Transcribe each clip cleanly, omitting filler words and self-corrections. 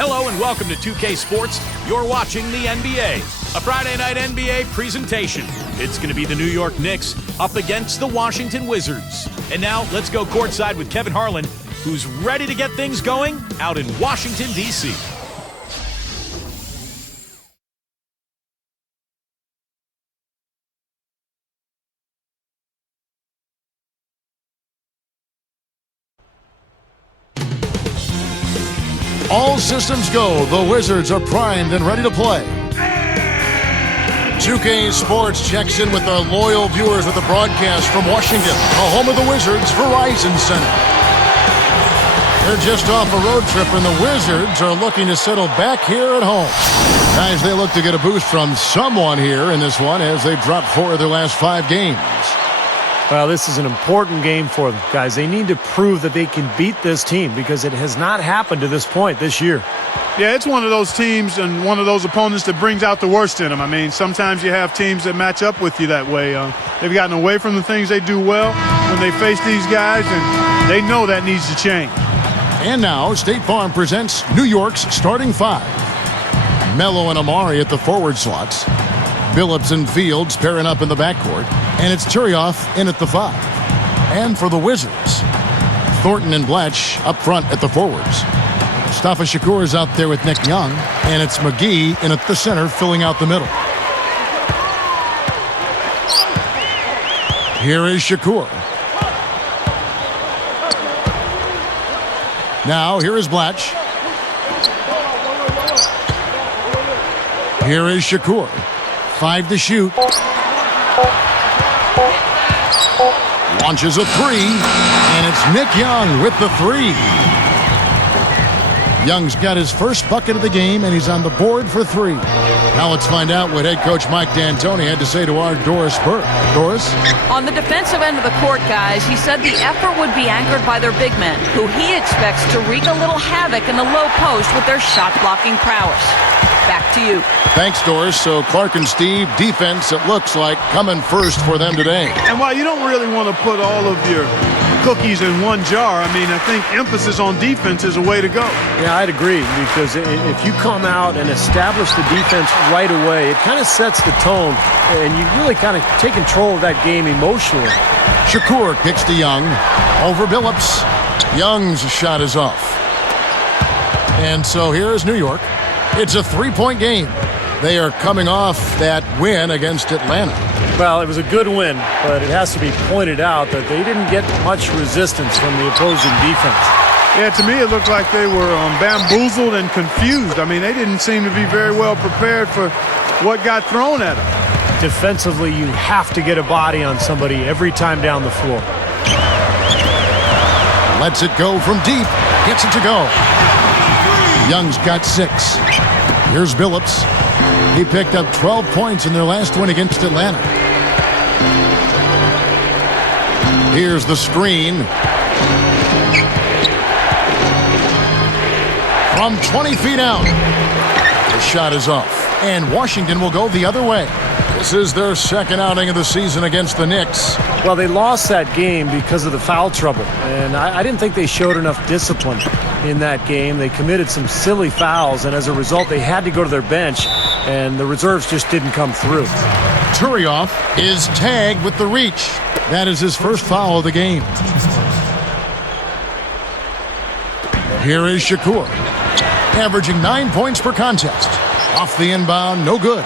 Hello and welcome to 2K Sports. You're watching the NBA, a Friday night NBA presentation. It's going to be the New York Knicks up against the Washington Wizards. And now let's go courtside with Kevin Harlan, who's ready to get things going out in Washington, D.C. All systems go. The Wizards are primed and ready to play. 2K Sports checks in with our loyal viewers with the broadcast from Washington, the home of the Wizards, Verizon Center. They're just off a road trip, and the Wizards are looking to settle back here at home. Guys, they look to get a boost from someone here in this one as they drop 4 of their last 5 games. Well, this is an important game for them, guys. They need to prove that they can beat this team because it has not happened to this point this year. Yeah, it's one of those teams and one of those opponents that brings out the worst in them. I mean, sometimes you have teams that match up with you that way. They've gotten away from the things they do well when they face these guys, and they know that needs to change. And now, State Farm presents New York's starting 5. Melo and Amari at the forward slots. Billups and Fields pairing up in the backcourt. And it's Turioff in at the 5. And for the Wizards, Thornton and Blatch up front at the forwards. Mustafa Shakur is out there with Nick Young. And it's McGee in at the center, filling out the middle. Here is Shakur. Now, here is Blatch. Here is Shakur. 5 to shoot. Launches a 3, and it's Nick Young with the 3. Young's got his first bucket of the game, and he's on the board for 3. Now let's find out what head coach Mike D'Antoni had to say to our Doris Burke. Doris? On the defensive end of the court, guys, he said the effort would be anchored by their big men, who he expects to wreak a little havoc in the low post with their shot-blocking prowess. Back to you. Thanks, Doris. So Clark and Steve, defense, it looks like, coming first for them today. And while you don't really want to put all of your cookies in one jar, I mean, I think emphasis on defense is a way to go. Yeah, I'd agree, because if you come out and establish the defense right away, it kind of sets the tone, and you really kind of take control of that game emotionally. Shakur kicks to Young. Over Billups. Young's shot is off. And so here is New York. It's a 3-point game. They are coming off that win against Atlanta. Well, it was a good win, but it has to be pointed out that they didn't get much resistance from the opposing defense. Yeah, to me it looked like they were bamboozled and confused. I mean, they didn't seem to be very well prepared for what got thrown at them. Defensively, you have to get a body on somebody every time down the floor. Lets it go from deep. Gets it to go. Young's got 6. Here's Billups. He picked up 12 points in their last win against Atlanta. Here's the screen. From 20 feet out. The shot is off. And Washington will go the other way. This is their second outing of the season against the Knicks. Well, they lost that game because of the foul trouble. And I didn't think they showed enough discipline in that game. They committed some silly fouls, and as a result, they had to go to their bench, and the reserves just didn't come through. Turioff is tagged with the reach. That is his first foul of the game. Here is Shakur, averaging 9 points per contest. Off the inbound, no good.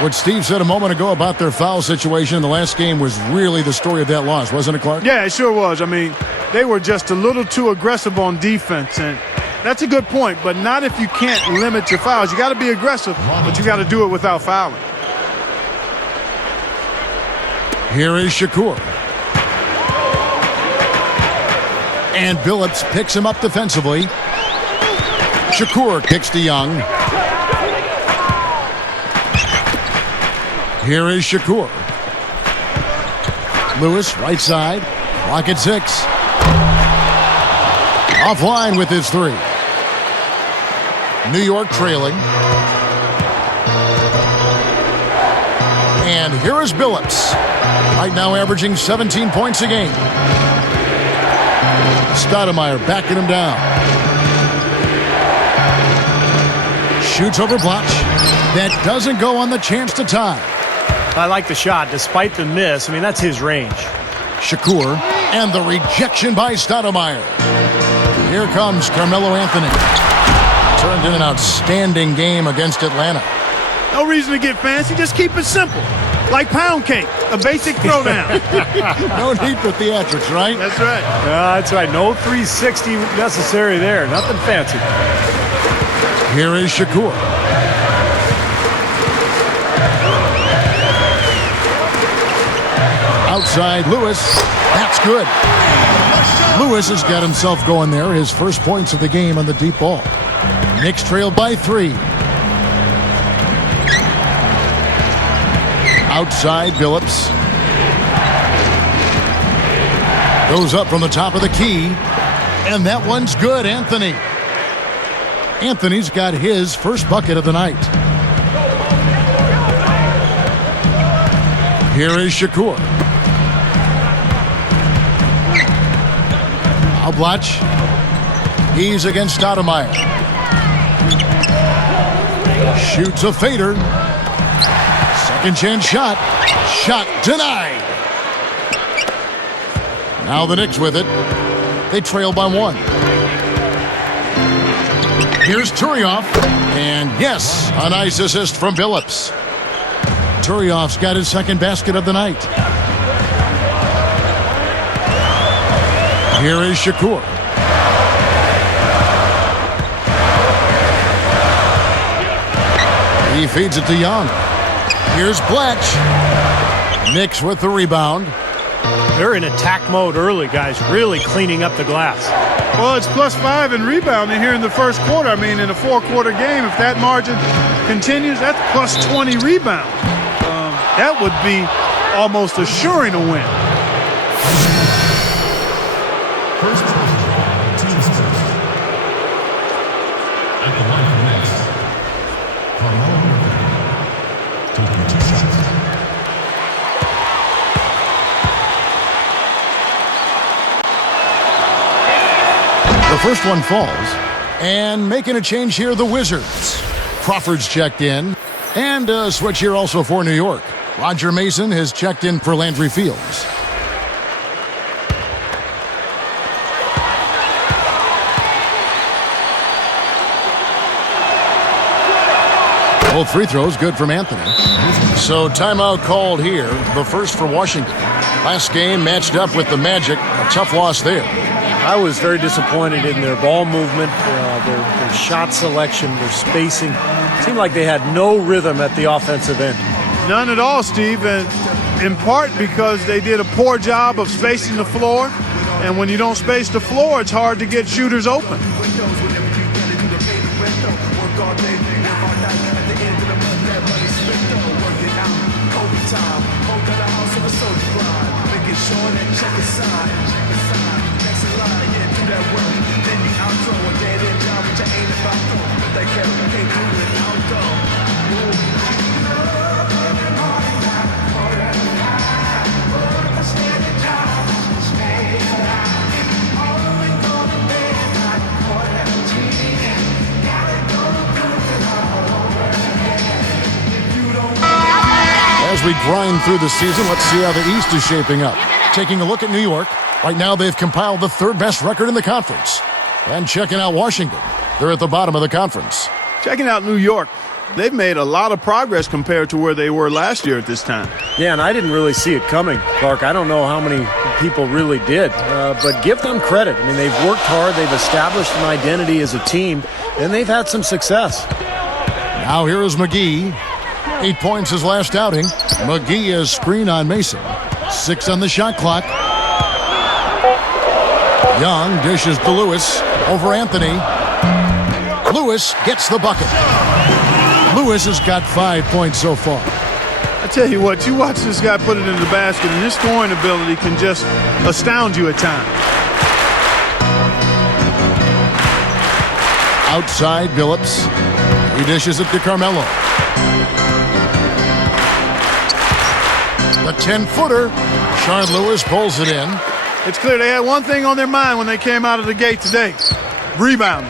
What Steve said a moment ago about their foul situation in the last game was really the story of that loss, wasn't it, Clark? Yeah, it sure was. I mean, they were just a little too aggressive on defense, and that's a good point, but not if you can't limit your fouls. You got to be aggressive, but you got to do it without fouling. Here is Shakur. And Billups picks him up defensively. Shakur kicks to Young. Here is Shakur. Lewis, right side. Clock at 6. Offline with his 3. New York trailing. And here is Billups. Right now averaging 17 points a game. Stoudemire backing him down. Shoots over Blotch. That doesn't go on the chance to tie. I like the shot despite the miss. I mean, that's his range. Shakur, and the rejection by Stoudemire. Here comes Carmelo Anthony. Turned in an outstanding game against Atlanta. No reason to get fancy. Just keep it simple. Like pound cake, a basic throwdown. No need for theatrics, right? That's right. That's right. No 360 necessary there. Nothing fancy. Here is Shakur. Outside Lewis. That's good. Lewis has got himself going there. His first points of the game on the deep ball. Knicks trail by 3. Outside Billups. Goes up from the top of the key. And that one's good, Anthony. Anthony's got his first bucket of the night. Here is Shakur. Blotch. He's against Stoudemire. Shoots a fader. Second chance shot. Shot denied. Now the Knicks with it. They trail by 1. Here's Turioff. And yes, a nice assist from Billups. Turioff's got his second basket of the night. Here is Shakur. He feeds it to Young. Here's Blatch. Knicks with the rebound. They're in attack mode early, guys. Really cleaning up the glass. Well, it's +5 in rebounding here in the first quarter. I mean, in a 4-quarter game, if that margin continues, that's +20 rebounds. That would be almost assuring a win. First team's first. At the line for next, Carmelo taking 2 shots. The first one falls. And making a change here, the Wizards. Crawford's checked in. And a switch here also for New York. Roger Mason has checked in for Landry Fields. Both free throws good from Anthony. So timeout called here, the first for Washington. Last game matched up with the Magic, a tough loss there. I was very disappointed in their ball movement, their shot selection, their spacing. It seemed like they had no rhythm at the offensive end. None at all, Steve, and in part because they did a poor job of spacing the floor. And when you don't space the floor, it's hard to get shooters open. As we grind through the season, let's see how the East is shaping up. Taking a look at New York. Right now, they've compiled the 3rd best record in the conference. And checking out Washington. They're at the bottom of the conference. Checking out New York. They've made a lot of progress compared to where they were last year at this time. Yeah, and I didn't really see it coming, Clark. I don't know how many people really did. But give them credit. I mean, they've worked hard. They've established an identity as a team. And they've had some success. Now here is McGee. 8 points his last outing. McGee is screen on Mason. 6 on the shot clock. Young dishes to Lewis over Anthony. Lewis gets the bucket. Lewis has got 5 points so far. I tell you what, you watch this guy put it in the basket, and his scoring ability can just astound you at times. Outside Billups. He dishes it to Carmelo. The 10-footer. Shard Lewis pulls it in. It's clear they had one thing on their mind when they came out of the gate today. Rebound.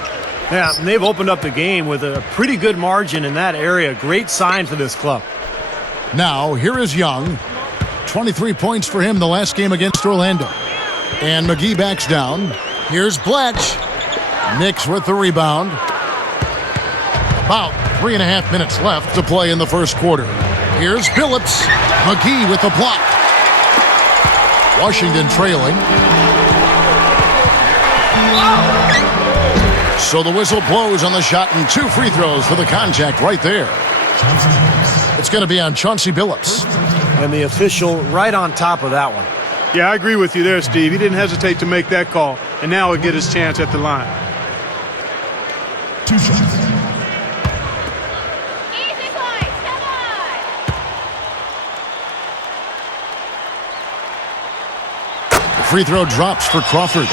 Yeah, and they've opened up the game with a pretty good margin in that area. Great sign for this club. Now, here is Young. 23 points for him the last game against Orlando. And McGee backs down. Here's Bletch. Knicks with the rebound. About 3.5 minutes left to play in the first quarter. Here's Billups. McGee with the block. Washington trailing. So the whistle blows on the shot and 2 free throws for the contact right there. It's going to be on Chauncey Billups. And the official right on top of that one. Yeah, I agree with you there, Steve. He didn't hesitate to make that call, and now he'll get his chance at the line. 2 shots. Easy points, come on! The free throw drops for Crawford.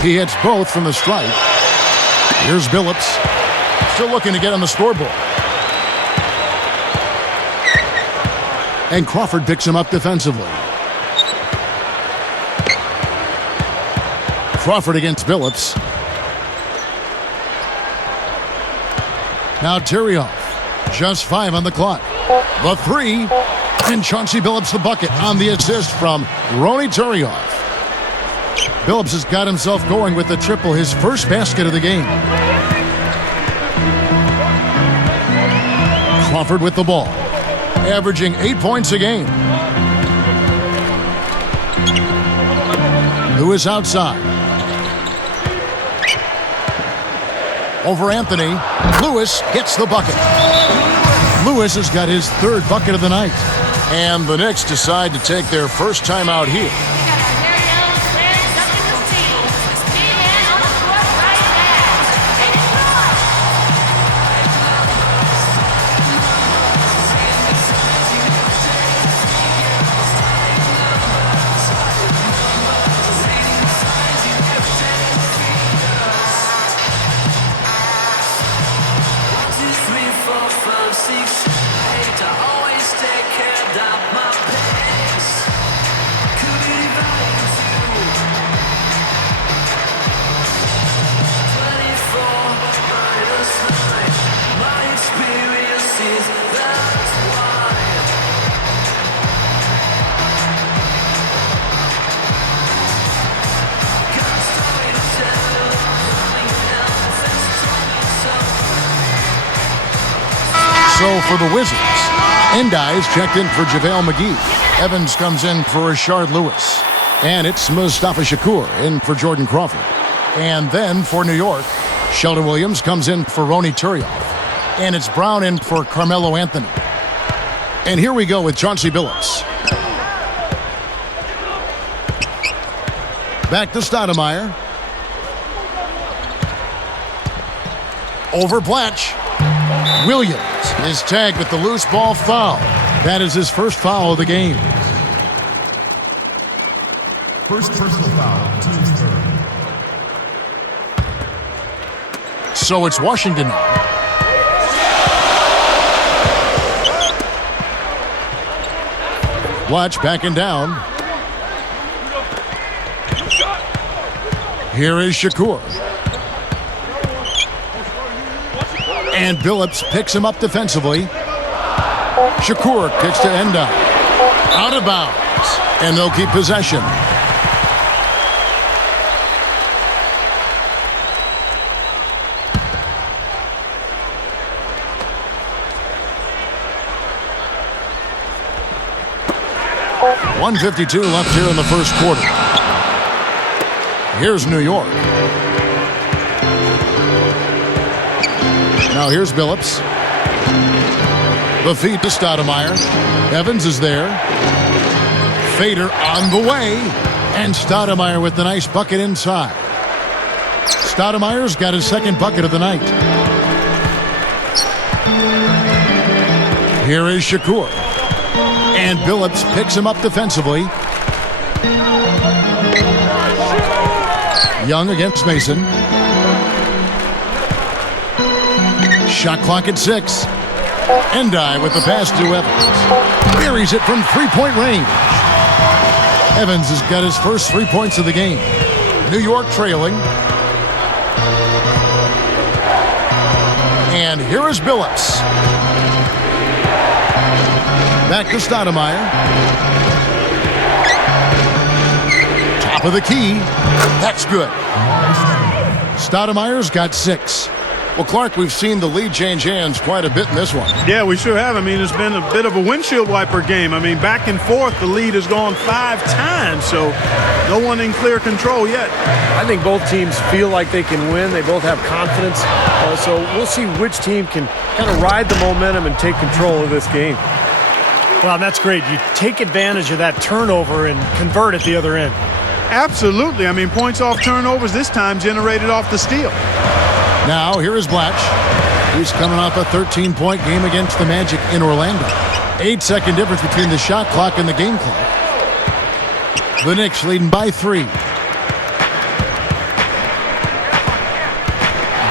He hits both from the stripe. Here's Billups. Still looking to get on the scoreboard. And Crawford picks him up defensively. Crawford against Billups. Now Tyrioff. Just 5 on the clock. The 3. And Chauncey Billups the bucket on the assist from Ronny Tyrioff. Billups has got himself going with the triple, his first basket of the game. Crawford with the ball, averaging 8 points a game. Lewis outside. Over Anthony. Lewis gets the bucket. Lewis has got his 3rd bucket of the night. And the Knicks decide to take their first time out here. So for the Wizards, Endai is checked in for JaVale McGee. Evans comes in for Rashard Lewis. And it's Mustafa Shakur in for Jordan Crawford. And then for New York, Sheldon Williams comes in for Ronny Tyrioff. And it's Brown in for Carmelo Anthony. And here we go with Chauncey Billups. Back to Stoudemire. Over Bletch. Williams is tagged with the loose ball foul. That is his first foul of the game. First personal foul, team's 3rd. So it's Washington now. Bletch backing down. Here is Shakur. And Billups picks him up defensively. Shakur kicks to Endai. Out of bounds. And they'll keep possession. .152 left here in the first quarter. Here's New York. Now here's Billups. The feed to Stoudemire. Evans is there. Fader on the way. And Stoudemire with the nice bucket inside. Stoudemire's got his 2nd bucket of the night. Here is Shakur. And Billups picks him up defensively. Young against Mason. Shot clock at 6. Endai with the pass to Evans. Buries it from three-point range. Evans has got his first 3 points of the game. New York trailing. And here is Billups. Back to Stoudemire. Top of the key. That's good. Stoudemire's got 6. Well, Clark, we've seen the lead change hands quite a bit in this one. Yeah, we sure have. I mean, it's been a bit of a windshield wiper game. I mean, back and forth, the lead has gone 5 times, so no one in clear control yet. I think both teams feel like they can win. They both have confidence. So we'll see which team can kind of ride the momentum and take control of this game. Well, that's great. You take advantage of that turnover and convert at the other end. Absolutely. I mean, points off turnovers this time generated off the steal. Now, here is Blatch. He's coming off a 13-point game against the Magic in Orlando. 8-second difference between the shot clock and the game clock. The Knicks leading by 3.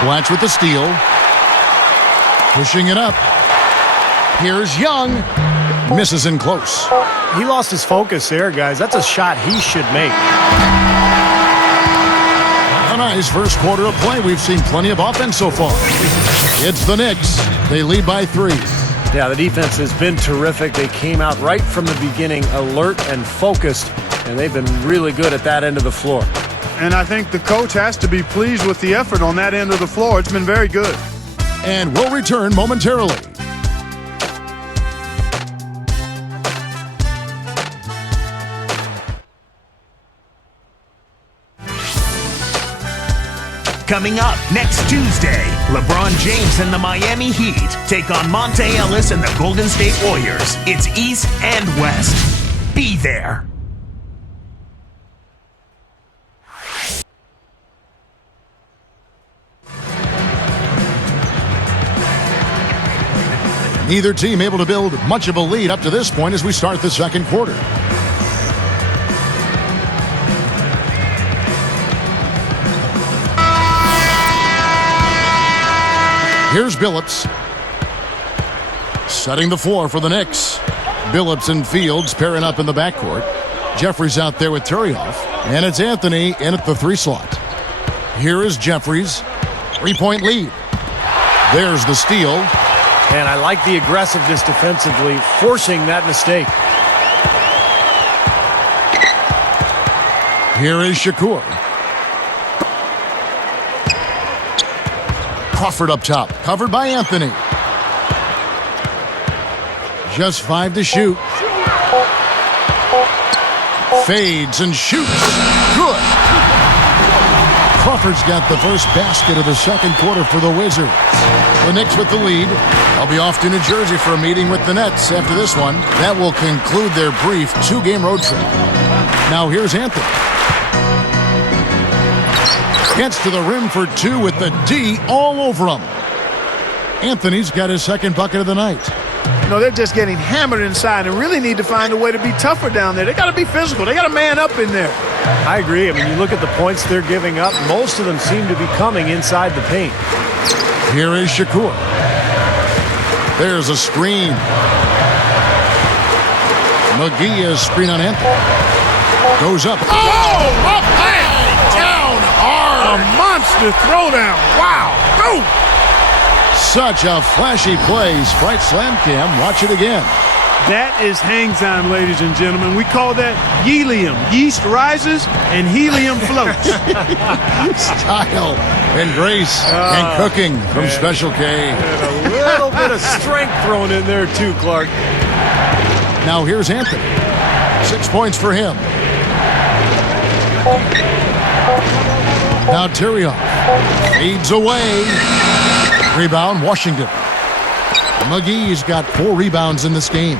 Blatch with the steal. Pushing it up. Here's Young. Misses in close. He lost his focus there, guys. That's a shot he should make. A nice first quarter of play. We've seen plenty of offense so far. It's the Knicks. They lead by 3. Yeah, the defense has been terrific. They came out right from the beginning alert and focused, and they've been really good at that end of the floor. And I think the coach has to be pleased with the effort on that end of the floor. It's been very good. And we'll return momentarily. Coming up next Tuesday, LeBron James and the Miami Heat take on Monte Ellis and the Golden State Warriors. It's East and West. Be there. Neither team able to build much of a lead up to this point as we start the second quarter. Here's Billups. Setting the floor for the Knicks. Billups and Fields pairing up in the backcourt. Jeffries out there with Turioff. And it's Anthony in at the 3 slot. Here is Jeffries. 3-point lead. There's the steal. And I like the aggressiveness defensively, forcing that mistake. Here is Shakur. Crawford up top, covered by Anthony. Just 5 to shoot. Fades and shoots. Good. Crawford's got the first basket of the second quarter for the Wizards. The Knicks with the lead. I'll be off to New Jersey for a meeting with the Nets after this one. That will conclude their brief 2-game road trip. Now here's Anthony. Gets to the rim for 2 with the D all over him. Anthony's got his second bucket of the night. You know, they're just getting hammered inside and really need to find a way to be tougher down there. They got to be physical. They got to man up in there. I agree. I mean, you look at the points they're giving up. Most of them seem to be coming inside the paint. Here is Shakur. There's a screen. McGee is screen on Anthony. Goes up. Oh! Up high! Down hard! A monster throwdown. Wow. Boom! Such a flashy play. Sprite Slam Cam. Watch it again. That is hang time, ladies and gentlemen. We call that helium. Yeast rises and helium floats. Style and grace and cooking from Special K. And a little bit of strength thrown in there too, Clark. Now here's Anthony. 6 points for him. Now Turioff fades away. Rebound, Washington. McGee's got 4 rebounds in this game.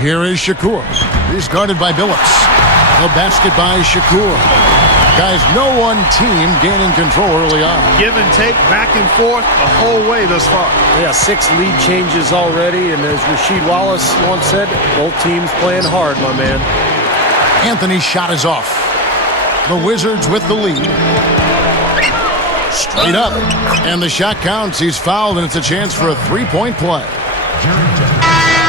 Here is Shakur. He's guarded by Billups. The basket by Shakur. Guys, no one team gaining control early on. Give and take, back and forth, the whole way thus far. Yeah, 6 lead changes already, and as Rasheed Wallace once said, both teams playing hard, my man. Anthony's shot is off. The Wizards with the lead. Straight up. And the shot counts. He's fouled, and it's a chance for a three-point play.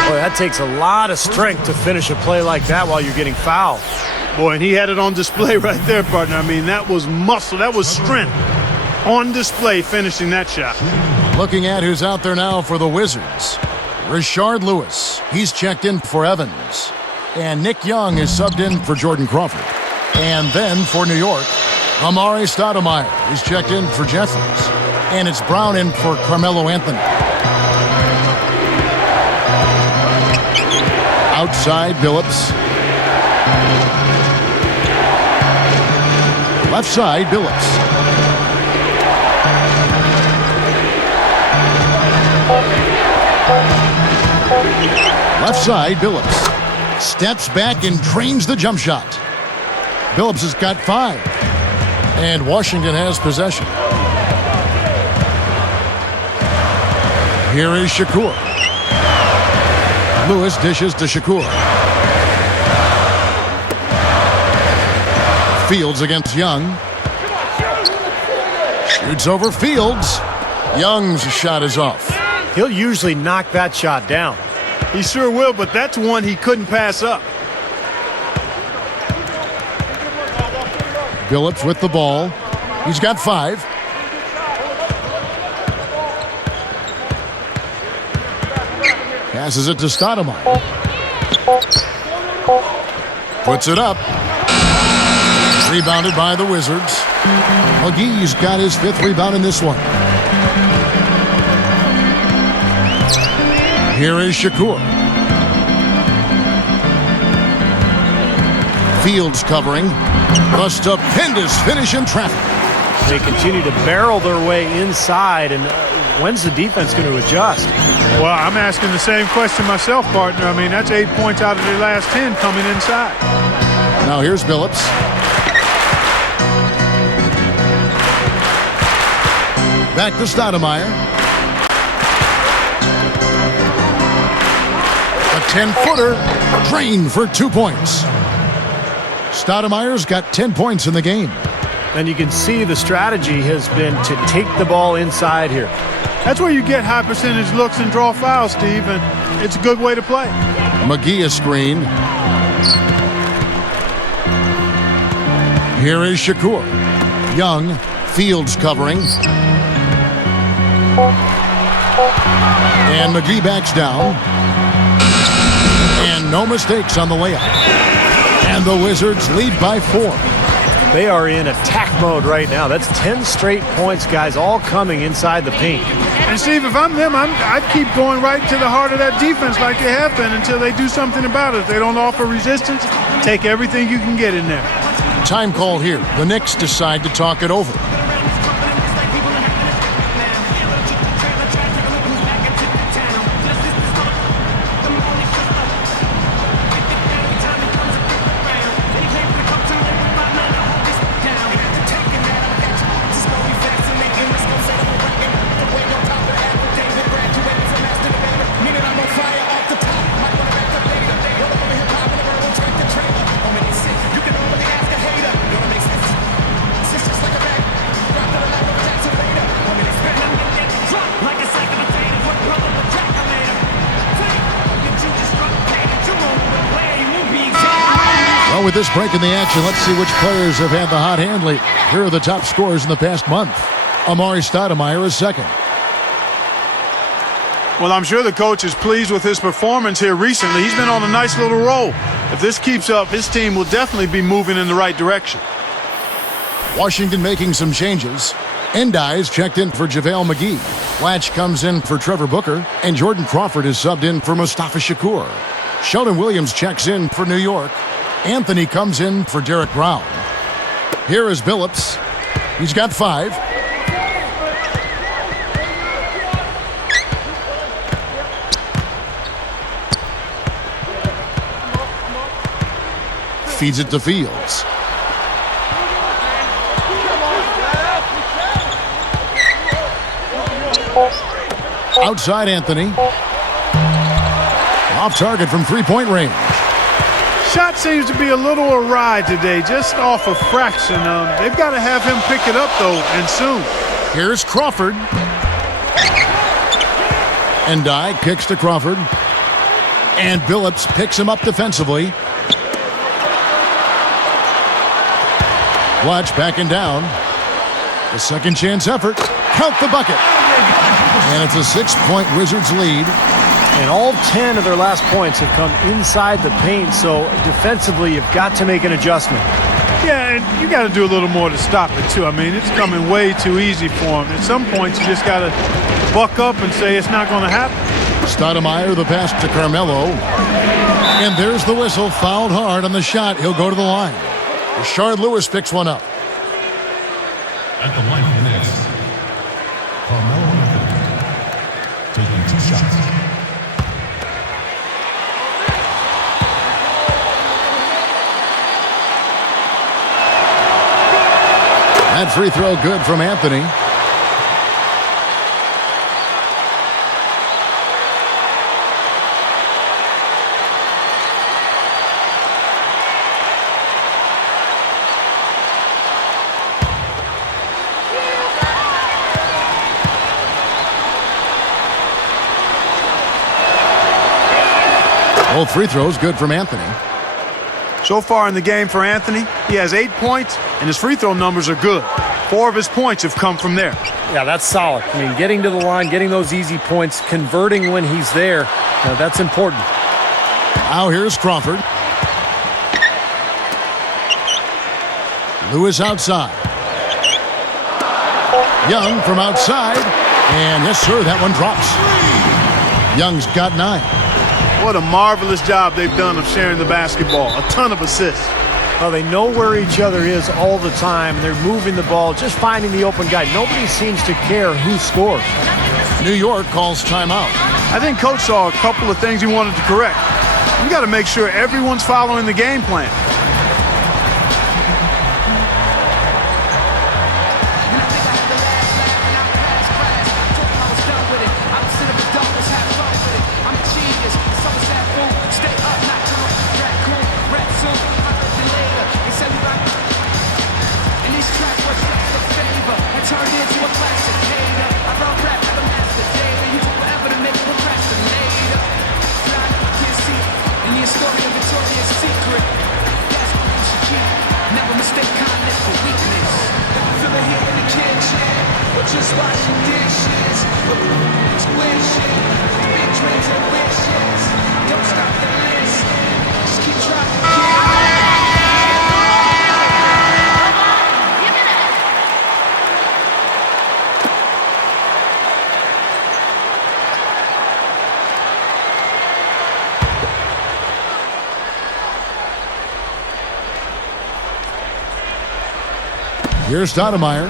Boy, that takes a lot of strength to finish a play like that while you're getting fouled. Boy, and he had it on display right there, partner. I mean, that was muscle. That was strength on display finishing that shot. Looking at who's out there now for the Wizards. Rashard Lewis. He's checked in for Evans. And Nick Young is subbed in for Jordan Crawford. And then for New York, Amari Stoudemire. He's checked in for Jeffries. And it's Brown in for Carmelo Anthony. Outside, Billups. Left side, Billups. Left side, Billups. Steps back and trains the jump shot. Billups has got 5. And Washington has possession. Here is Shakur. Lewis dishes to Shakur. Fields against Young. Shoots over Fields. Young's shot is off. He'll usually knock that shot down. He sure will, but that's one he couldn't pass up. Billups with the ball. He's got 5. Passes it to Stoudemire. Puts it up. Rebounded by the Wizards. McGee's got his 5th rebound in this one. Here is Shakur. Fields covering. A stupendous finish in traffic. They continue to barrel their way inside, and when's the defense going to adjust? Well, I'm asking the same question myself, partner. I mean, that's 8 points out of their last 10 coming inside. Now here's Billups. Back to Stoudemire. A 10-footer drained for 2 points. Stoudemire's got 10 points in the game. And you can see the strategy has been to take the ball inside here. That's where you get high percentage looks and draw fouls, Steve, and it's a good way to play. McGee a screen. Here is Shakur. Young, Fields covering. And McGee backs down. And no mistakes on the layup. And the Wizards lead by 4. They are in attack mode right now. That's 10 straight points, guys, all coming inside the paint. And Steve, if I'm them, I'd keep going right to the heart of that defense like they have been until they do something about it. If they don't offer resistance, take everything you can get in there. Time call here. The Knicks decide to talk it over. With this break in the action, let's see which players have had the hot hand lately. Here are the top scorers in the past month. Amari Stoudemire is second. Well, I'm sure the coach is pleased with his performance here recently. He's been on a nice little roll. If this keeps up, his team will definitely be moving in the right direction. Washington making some changes. Endi's checked in for JaVale McGee. Latch comes in for Trevor Booker. And Jordan Crawford is subbed in for Mustafa Shakur. Sheldon Williams checks in for New York. Anthony comes in for Derek Brown. Here is Billups. He's got 5. Feeds it to Fields. Outside Anthony. Off target from 3-point range. Shot seems to be a little awry today, just off a fraction. They've got to have him pick it up, though, and soon. Here's Crawford. And Dye kicks to Crawford. And Billups picks him up defensively. Watch backing down. The second chance effort. Count the bucket. And it's a 6-point Wizards lead. And all 10 of their last points have come inside the paint, so defensively you've got to make an adjustment. Yeah, and you got to do a little more to stop it, too. I mean, it's coming way too easy for him. At some points, you just got to buck up and say it's not going to happen. Stoudemire, the pass to Carmelo. And there's the whistle. Fouled hard on the shot. He'll go to the line. Rashard Lewis picks one up. At the line for the Knicks, Carmelo Anthony, taking 2 shots. That free throw good from Anthony. Both free throws good from Anthony. So far in the game for Anthony, he has 8 points, and his free throw numbers are good. 4 of his points have come from there. Yeah, that's solid. I mean, getting to the line, getting those easy points, converting when he's there, that's important. Now here's Crawford. Lewis outside. Young from outside. And yes, sir, that one drops. Young's got 9. What a marvelous job they've done of sharing the basketball. A ton of assists. Well, they know where each other is all the time. They're moving the ball, just finding the open guy. Nobody seems to care who scores. New York calls timeout. I think Coach saw a couple of things he wanted to correct. You got to make sure everyone's following the game plan. Here's Stoudemire.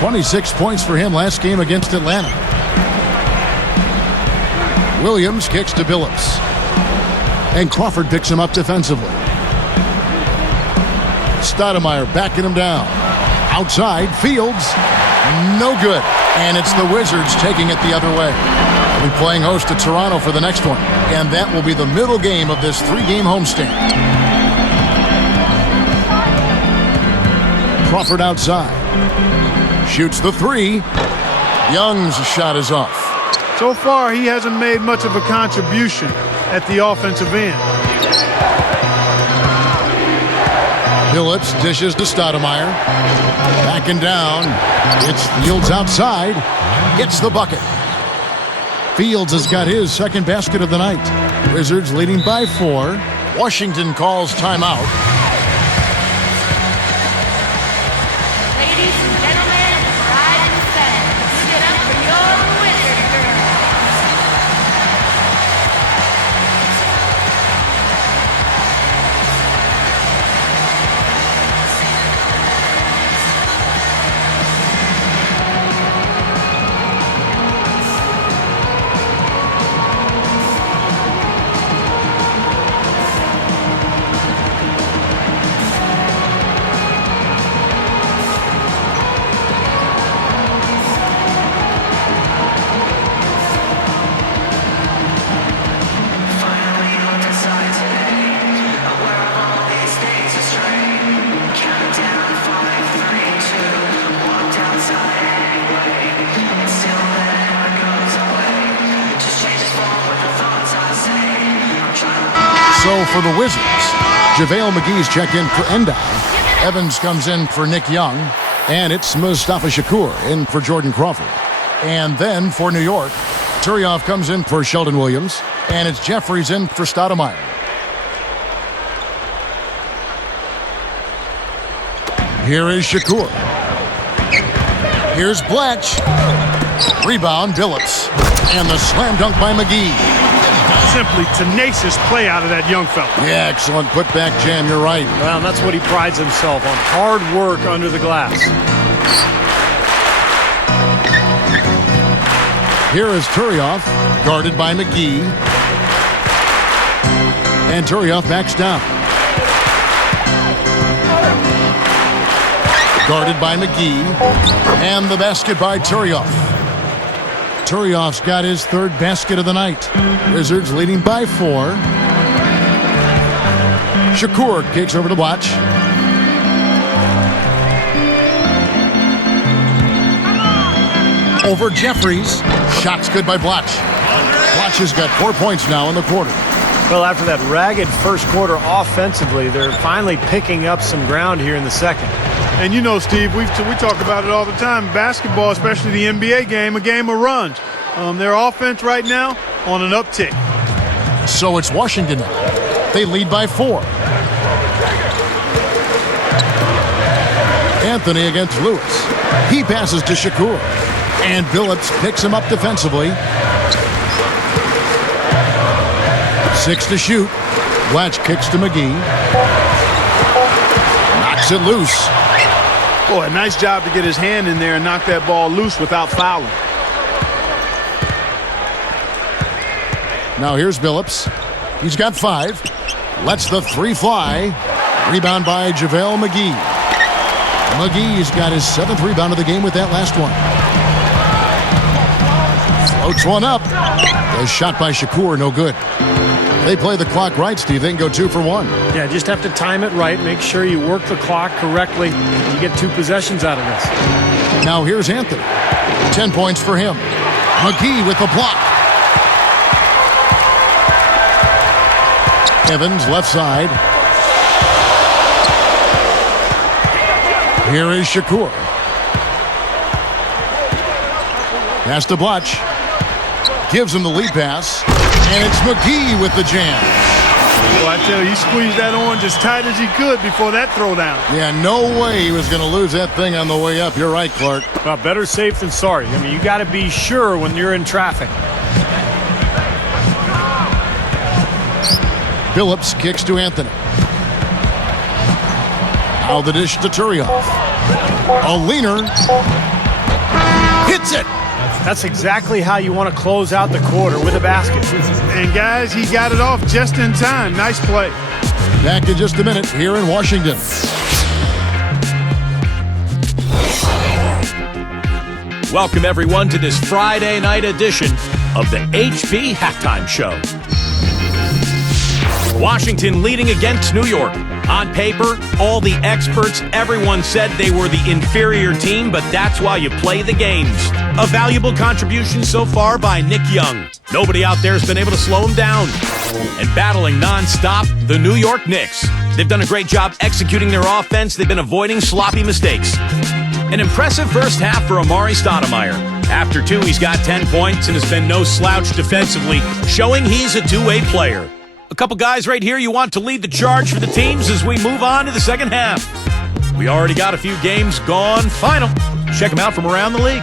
26 points for him last game against Atlanta. Williams kicks to Billups. And Crawford picks him up defensively. Stoudemire backing him down. Outside, Fields. No good. And it's the Wizards taking it the other way. They'll be playing host to Toronto for the next one. And that will be the middle game of this 3-game homestand. Crawford outside. Shoots the 3. Young's shot is off. So far, he hasn't made much of a contribution at the offensive end. Billups dishes to Stoudemire. Backing down. It's Fields outside. Gets the bucket. Fields has got his second basket of the night. Wizards leading by 4. Washington calls timeout. Ladies and gentlemen, rise and stand. Get up for your Wizard girls. So for the Wizards, JaVale McGee's checked in for Endai. Evans comes in for Nick Young. And it's Mustafa Shakur in for Jordan Crawford. And then for New York, Turioff comes in for Sheldon Williams. And it's Jeffries in for Stoudemire. Here is Shakur. Here's Bletch. Rebound, Billups. And the slam dunk by McGee. Simply tenacious play out of that young fella. Yeah, excellent putback jam, you're right. Well, and that's what he prides himself on, hard work under the glass. Here is Turioff, guarded by McGee. And Turioff backs down. Guarded by McGee. And the basket by Turioff. Turioff's got his third basket of the night. Wizards leading by 4. Shakur kicks over to Blatch. Over Jeffries. Shots good by Blatch. Blatch has got 4 points now in the quarter. Well, after that ragged first quarter offensively, they're finally picking up some ground here in the second. And you know, Steve, we talk about it all the time. Basketball, especially the NBA game, a game of runs. Their offense right now on an uptick. So it's Washington now. They lead by 4. Anthony against Lewis. He passes to Shakur. And Billups picks him up defensively. 6 to shoot. Blatch kicks to McGee. Knocks it loose. Boy, nice job to get his hand in there and knock that ball loose without fouling. Now here's Billups. He's got 5. Lets the 3 fly. Rebound by JaVale McGee. McGee's got his 7th rebound of the game with that last one. Floats one up. The shot by Shakur, no good. They play the clock right, Steve. They can go 2 for 1. Yeah, just have to time it right. Make sure you work the clock correctly. You get 2 possessions out of this. Now here's Anthony. 10 points for him. McGee with the block. Evans left side. Here is Shakur. Pass to Blatch. Gives him the lead pass. And it's McGee with the jam. Well, I tell you, he squeezed that orange as tight as he could before that throwdown. Yeah, no way he was going to lose that thing on the way up. You're right, Clark. Well, better safe than sorry. I mean, you got to be sure when you're in traffic. Billups kicks to Anthony. Now the dish to Turioff. A leaner. Hits it. That's exactly how you want to close out the quarter, with a basket. And guys, he got it off just in time. Nice play. Back in just a minute here in Washington. Welcome, everyone, to this Friday night edition of the HB Halftime Show. Washington leading against New York. On paper, all the experts, everyone said they were the inferior team, but that's why you play the games. A valuable contribution so far by Nick Young. Nobody out there has been able to slow him down. And battling nonstop, the New York Knicks. They've done a great job executing their offense. They've been avoiding sloppy mistakes. An impressive first half for Amari Stoudemire. After 2, he's got 10 points and has been no slouch defensively, showing he's a two-way player. A couple guys right here you want to lead the charge for the teams as we move on to the second half. We already got a few games gone final. Check them out from around the league.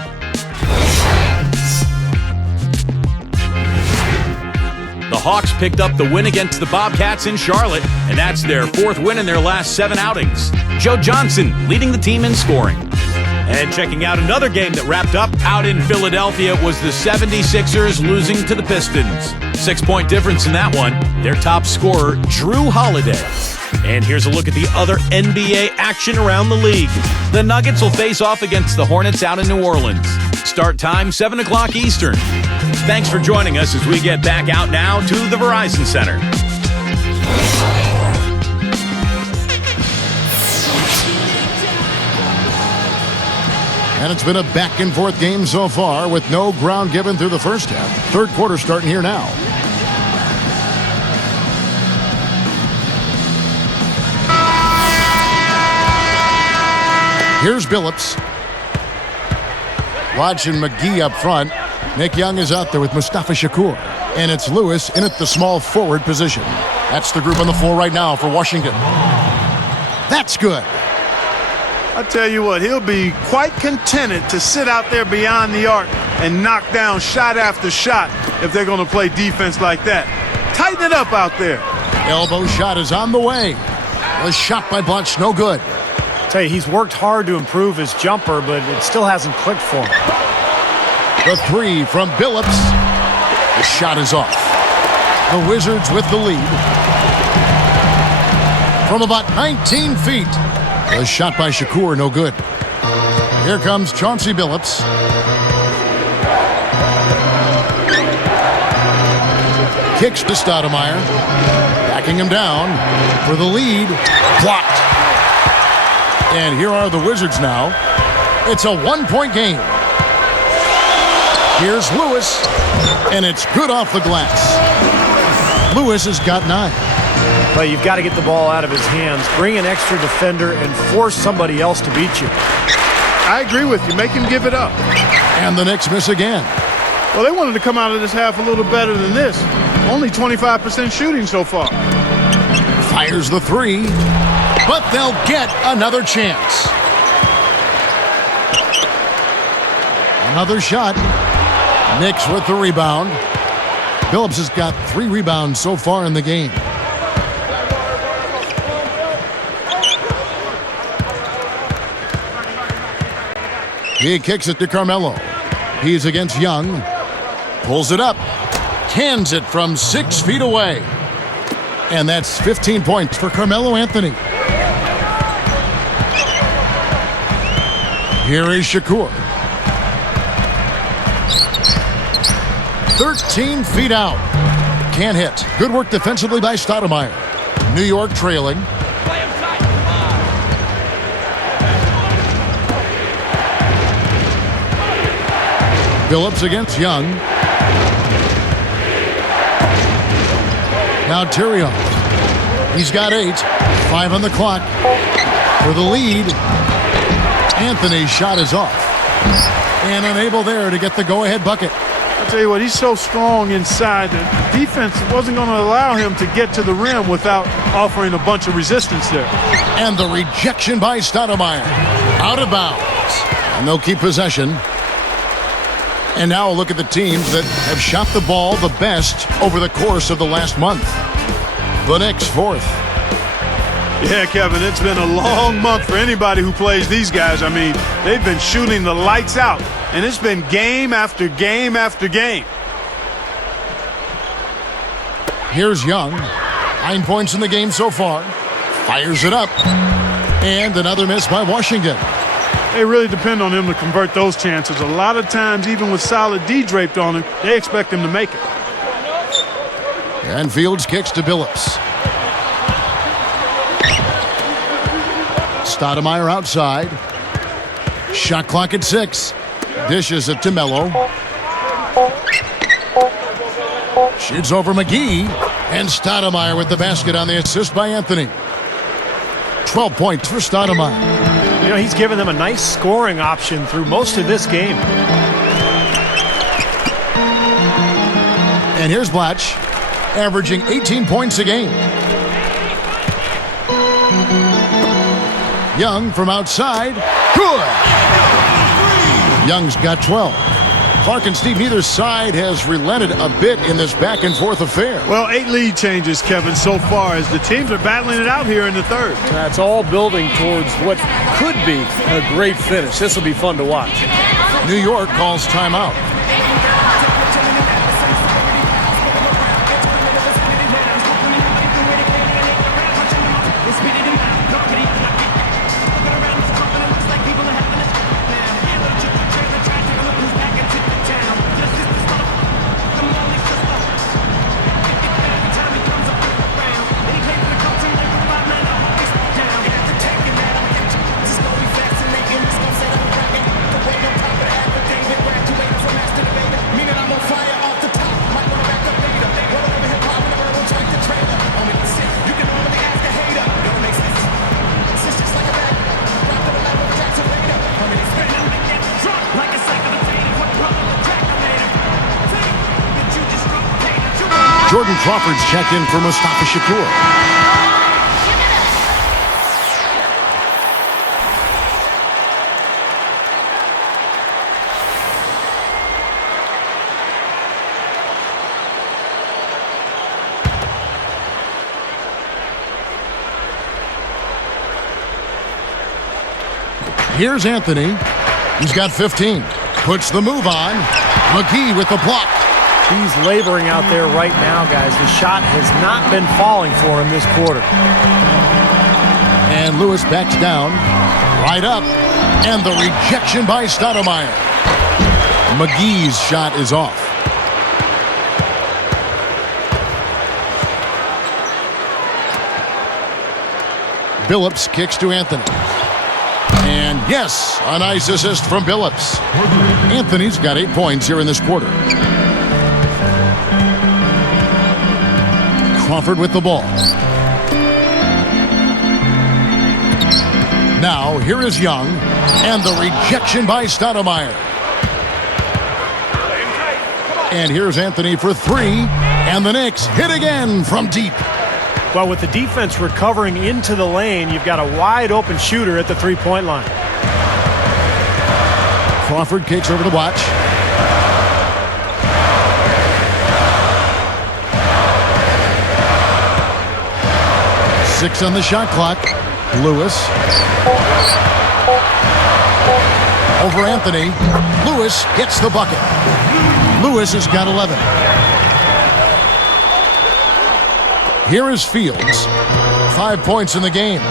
The Hawks picked up the win against the Bobcats in Charlotte, and that's their 4th win in their last 7 outings. Joe Johnson leading the team in scoring. And checking out another game that wrapped up out in Philadelphia was the 76ers losing to the Pistons. 6-point difference in that one. Their top scorer, Drew Holiday. And here's a look at the other NBA action around the league. The Nuggets will face off against the Hornets out in New Orleans. Start time, 7 o'clock Eastern. Thanks for joining us as we get back out now to the Verizon Center. And it's been a back-and-forth game so far with no ground given through the first half. Third quarter starting here now. Here's Billups. Watching McGee up front. Nick Young is out there with Mustafa Shakur. And it's Lewis in at the small forward position. That's the group on the floor right now for Washington. That's good. I tell you what, he'll be quite contented to sit out there beyond the arc and knock down shot after shot if they're going to play defense like that. Tighten it up out there. Elbow shot is on the way. The shot by Bunch, no good. Tell you, he's worked hard to improve his jumper, but it still hasn't clicked for him. The three from Billups. The shot is off. The Wizards with the lead. From about 19 feet. The shot by Shakur, no good. Here comes Chauncey Billups. Kicks to Stoudemire. Backing him down for the lead. Blocked. And here are the Wizards now. It's a one-point game. Here's Lewis. And it's good off the glass. Lewis has got 9. But you've got to get the ball out of his hands, bring an extra defender, and force somebody else to beat you. I agree with you. Make him give it up. And the Knicks miss again. Well, they wanted to come out of this half a little better than this. Only 25% shooting so far. Fires the three, but they'll get another chance. Another shot. Knicks with the rebound. Billups has got 3 rebounds so far in the game. He kicks it to Carmelo. He's against Young. Pulls it up. Cans it from 6 feet away. And that's 15 points for Carmelo Anthony. Here is Shakur. 13 feet out. Can't hit. Good work defensively by Stoudemire. New York trailing. Billups against Young. Now Tyrioff. He's got 8. 5 on the clock. For the lead. Anthony's shot is off. And unable there to get the go-ahead bucket. I tell you what, he's so strong inside that the defense wasn't going to allow him to get to the rim without offering a bunch of resistance there. And the rejection by Stoudemire. Out of bounds. And they'll keep possession. And now a look at the teams that have shot the ball the best over the course of the last month. The Knicks 4th. Yeah, Kevin, it's been a long month for anybody who plays these guys. I mean, they've been shooting the lights out, and it's been game after game after game. Here's Young. 9 points in the game so far. Fires it up. And another miss by Washington. They really depend on him to convert those chances. A lot of times, even with solid D draped on him, they expect him to make it. And Fields kicks to Billups. Stoudemire outside. Shot clock at 6. Dishes it to Melo. Shoots over McGee. And Stoudemire with the basket on the assist by Anthony. 12 points for Stoudemire. You know, he's given them a nice scoring option through most of this game. And here's Blatch, averaging 18 points a game. Young from outside. Good! Young's got 12. Clark and Steve, neither side has relented a bit in this back-and-forth affair. Well, 8 lead changes, Kevin, so far as the teams are battling it out here in the third. That's all building towards what could be a great finish. This will be fun to watch. New York calls timeout. Fire up. Jordan Crawford's checked in for Mustafa Shakur. Here's Anthony. He's got 15. Puts the move on. McGee with the block. He's laboring out there right now, guys. The shot has not been falling for him this quarter. And Lewis backs down. Right up. And the rejection by Stoudemire. McGee's shot is off. Billups kicks to Anthony. And yes, a nice assist from Billups. Anthony's got 8 points here in this quarter. Crawford with the ball. Now, here is Young. And the rejection by Stoudemire. And here's Anthony for 3. And the Knicks hit again from deep. Well, with the defense recovering into the lane, you've got a wide-open shooter at the three-point line. Crawford kicks over to watch. Six on the shot clock. Lewis. Over Anthony. Lewis gets the bucket. Lewis has got 11. Here is Fields. 5 points in the game.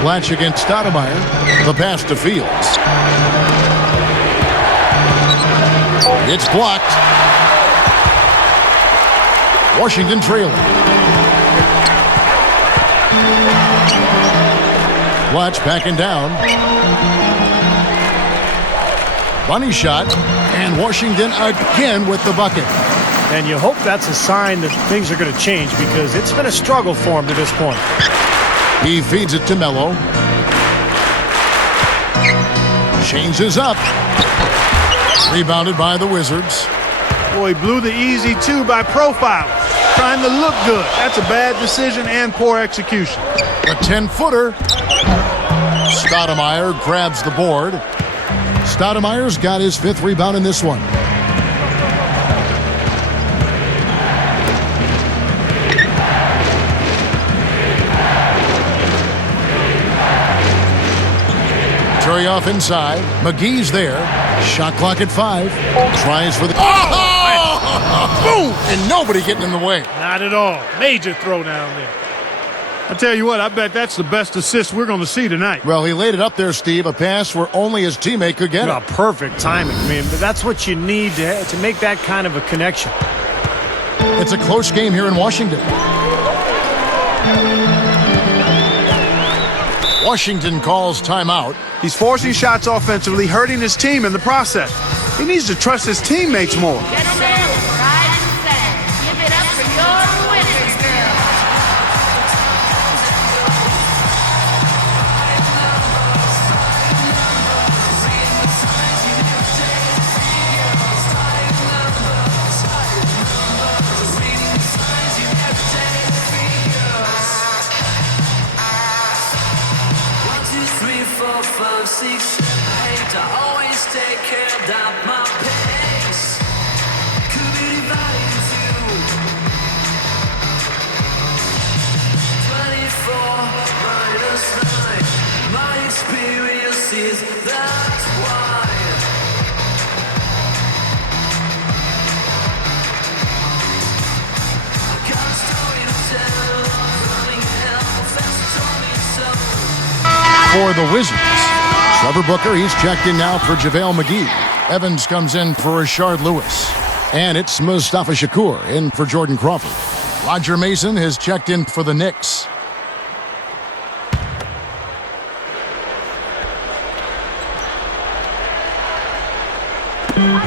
Blatch against Stoudemire. The pass to Fields. It's blocked. Washington trailing. Blatch backing down. Bunny shot. And Washington again with the bucket. And you hope that's a sign that things are going to change because it's been a struggle for him to this point. He feeds it to Melo. Changes up. Rebounded by the Wizards. Boy, he blew the easy 2 by profile. Trying to look good. That's a bad decision and poor execution. A 10-footer. Stoudemire grabs the board. Stoudemire's got his 5th rebound in this one. Turioff inside. McGee's there. Shot clock at 5. Tries for the... Oh! Boom! And nobody getting in the way. Not at all. Major throw down there. I tell you what, I bet that's the best assist we're going to see tonight. Well, he laid it up there, Steve. A pass where only his teammate could get it. Perfect timing. I mean, that's what you need to make that kind of a connection. It's a close game here in Washington. Washington calls timeout. He's forcing shots offensively, hurting his team in the process. He needs to trust his teammates more. Get set, right and set. Give it up for your winners, girls. I always take care of my pace. Could be divided into 24 minus 9. My experience is that's why. I got a story to tell. Running hell, fast told me so. For the Wizards, Trevor Booker, he's checked in now for JaVale McGee. Evans comes in for Rashard Lewis. And it's Mustafa Shakur in for Jordan Crawford. Roger Mason has checked in for the Knicks.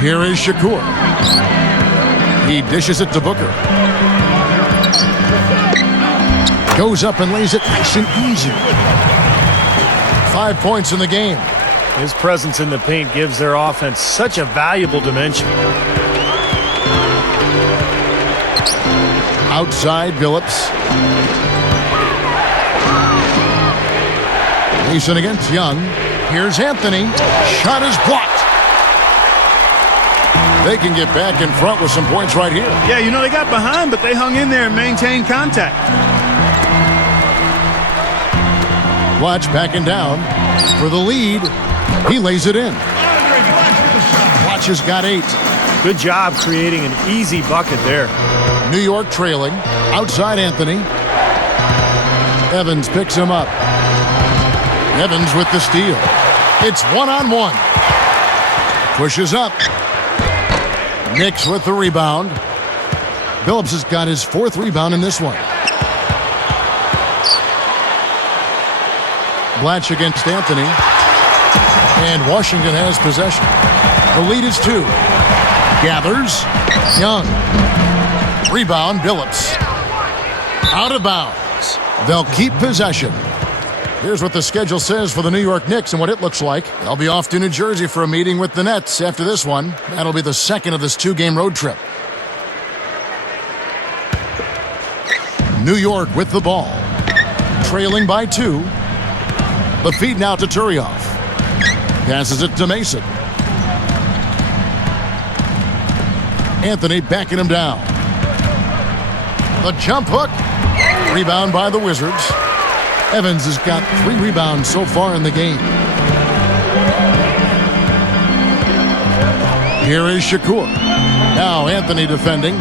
Here is Shakur. He dishes it to Booker. Goes up and lays it nice and easy. 5 points in the game. His presence in the paint gives their offense such a valuable dimension. Outside, Billups. Mason against Young. Here's Anthony. Shot is blocked. They can get back in front with some points right here. Yeah, you know, they got behind, but they hung in there and maintained contact. Watch backing down for the lead. He lays it in. Watch has got 8. Good job creating an easy bucket there. New York trailing. Outside Anthony. Evans picks him up. Evans with the steal. It's 1-on-1. Pushes up. Knicks with the rebound. Billups has got his 4th rebound in this one. Blatch against Anthony. And Washington has possession. The lead is 2. Gathers. Young. Rebound, Billups. Out of bounds. They'll keep possession. Here's what the schedule says for the New York Knicks and what it looks like. They'll be off to New Jersey for a meeting with the Nets after this one. That'll be the second of this 2-game road trip. New York with the ball. Trailing by 2. The feed now to Turioff. Passes it to Mason. Anthony backing him down. The jump hook. Rebound by the Wizards. Evans has got 3 rebounds so far in the game. Here is Shakur. Now Anthony defending.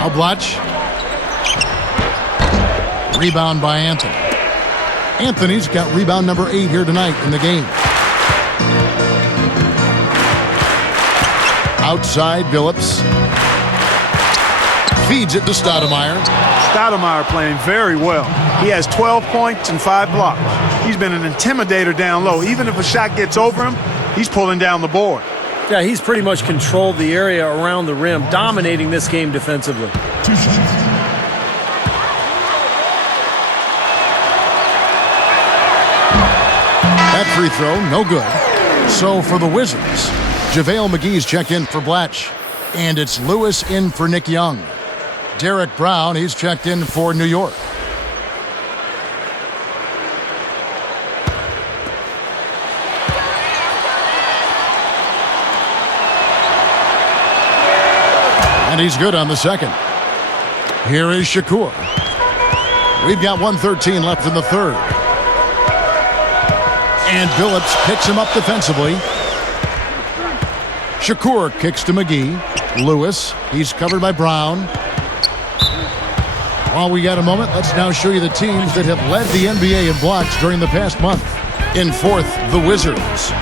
Now Blatch. Rebound by Anthony. Anthony's got rebound number 8 here tonight in the game. Outside, Billups. Feeds it to Stoudemire. Stoudemire playing very well. He has 12 points and 5 blocks. He's been an intimidator down low. Even if a shot gets over him, he's pulling down the board. Yeah, he's pretty much controlled the area around the rim, dominating this game defensively. 2 shots. That free throw, no good. So for the Wizards, JaVale McGee's checked in for Blatch. And it's Lewis in for Nick Young. Derek Brown, he's checked in for New York. And he's good on the second. Here is Shakur. We've got 1:13 left in the third. And Billups picks him up defensively. Shakur kicks to McGee. Lewis, he's covered by Brown. While we got a moment, let's now show you the teams that have led the NBA in blocks during the past month. In 4th, the Wizards.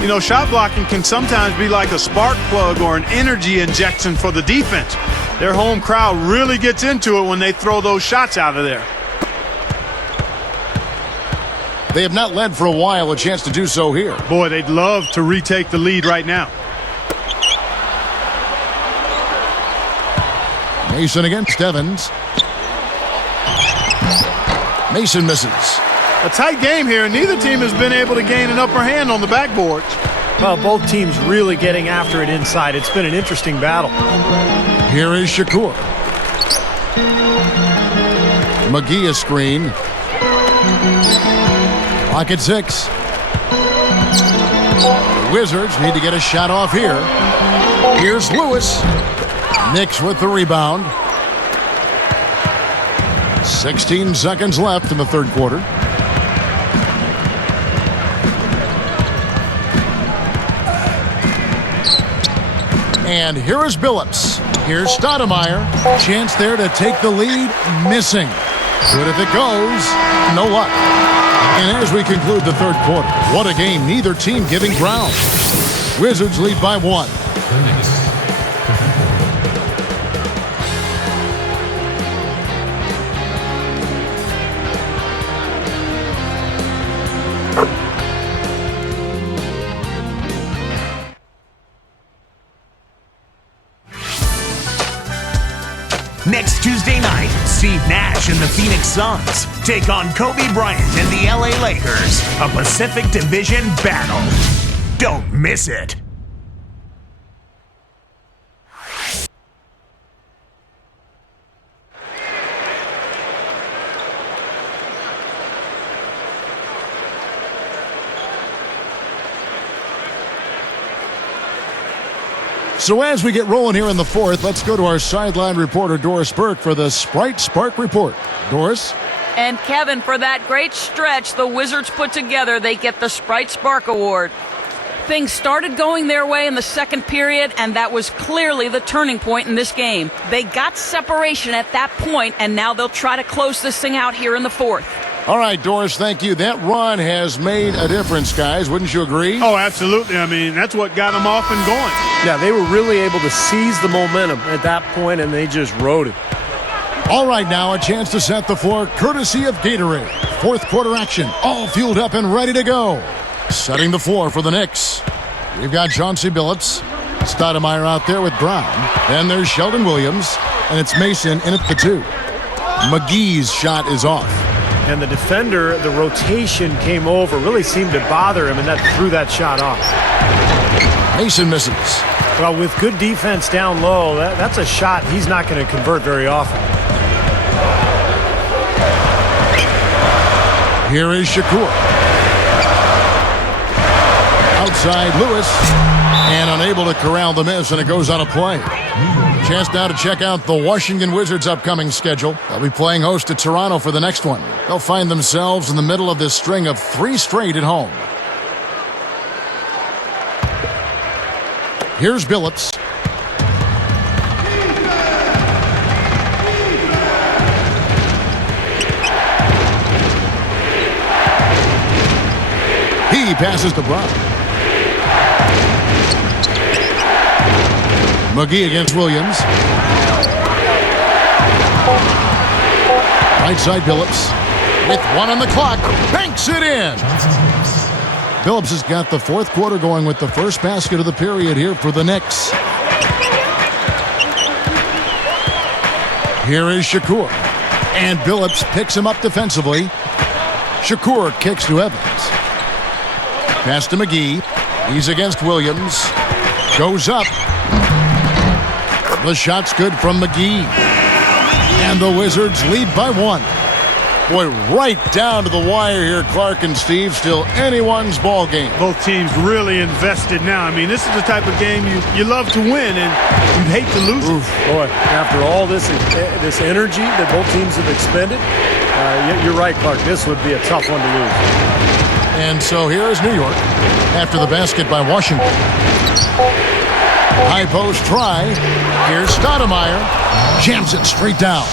You know, shot blocking can sometimes be like a spark plug or an energy injection for the defense. Their home crowd really gets into it when they throw those shots out of there. They have not led for a while, a chance to do so here. Boy, they'd love to retake the lead right now. Mason against Evans. Mason misses. A tight game here, and neither team has been able to gain an upper hand on the backboards. Well, both teams really getting after it inside. It's been an interesting battle. Here is Shakur. McGee a screen. Clock at 6. The Wizards need to get a shot off here. Here's Lewis. Knicks with the rebound. 16 seconds left in the third quarter. And here is Billups. Here's Stoudemire. Chance there to take the lead. Missing. Good if it goes. No luck. And as we conclude the third quarter, what a game. Neither team giving ground. Wizards lead by 1. The Knicks. Next Tuesday night, Steve Nash and the Phoenix Suns take on Kobe Bryant and the LA Lakers. A Pacific Division battle. Don't miss it. So as we get rolling here in the fourth, let's go to our sideline reporter, Doris Burke, for the Sprite Spark Report. Doris? And Kevin, for that great stretch the Wizards put together, they get the Sprite Spark Award. Things started going their way in the second period, and that was clearly the turning point in this game. They got separation at that point, and now they'll try to close this thing out here in the fourth. All right, Doris, thank you. That run has made a difference, guys. Wouldn't you agree? Oh, absolutely. I mean, that's what got them off and going. Yeah, they were really able to seize the momentum at that point, and they just rode it. All right, now a chance to set the floor courtesy of Gatorade. Fourth quarter action, all fueled up and ready to go. Setting the floor for the Knicks. We've got Chauncey Billups, Stoudemire out there with Brown. Then there's Sheldon Williams, and it's Mason in at the 2. McGee's shot is off. And the defender, the rotation came over, really seemed to bother him, and that threw that shot off. Mason misses. Well, with good defense down low, that's a shot he's not going to convert very often. Here is Shakur. Outside Lewis. And unable to corral the miss, and it goes on a play. Chance now to check out the Washington Wizards' upcoming schedule. They'll be playing host to Toronto for the next one. They'll find themselves in the middle of this string of 3 straight at home. Here's Billups. He passes to Brown. McGee against Williams. Right side Billups. With 1 on the clock. Banks it in. Billups has got the fourth quarter going with the first basket of the period here for the Knicks. Here is Shakur. And Billups picks him up defensively. Shakur kicks to Evans. Pass to McGee. He's against Williams. Goes up. The shot's good from McGee. And the Wizards lead by 1. Boy, right down to the wire here, Clark and Steve. Still anyone's ball game. Both teams really invested now. I mean, this is the type of game you love to win, and you'd hate to lose it. Boy, after all this energy that both teams have expended, you're right, Clark. This would be a tough one to lose. And so here is New York after the basket by Washington. High post try. Here's Stoudemire. Jams it straight down.